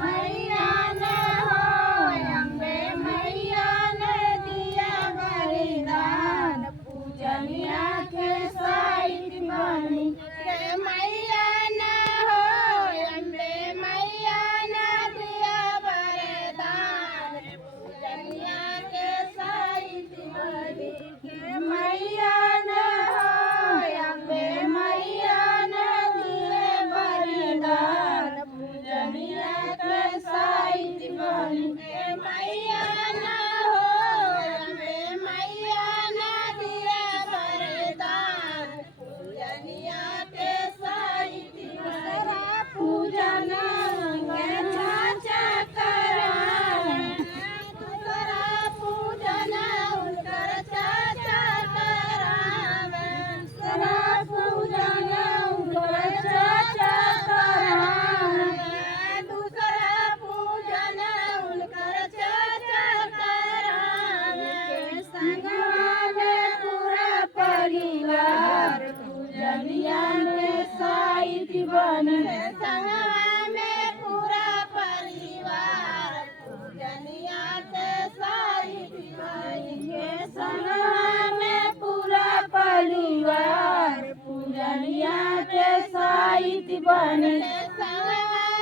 मैया ने हो अम्बे मैया ने दिया बलिदान पूजनिया के साइड बनी मैया ने हो अम्बे मैया ने दिया बलिदान पूजनिया के साइड बनी मैया ने हो अम्बे मैया ने दिए बलिदान पूजनिया के साइड बनी मैया ने हो अम्बे मैया ने दिए बलिदान पूजनिया के साइड बनी पूजन के चाचा करावे दूसरा पूजन उनकर चाचा करावे दूसरा पूजन उनकर चाचा करावे दूसरा पूजन उनकर चाचा करावे संगवा में पूरा परिवार पूजनिया के साइड बने संगवा में पूरा परिवार पूजनिया के साइड बने संगवा में पूरा परिवार पूजनिया के साइड बने संगवा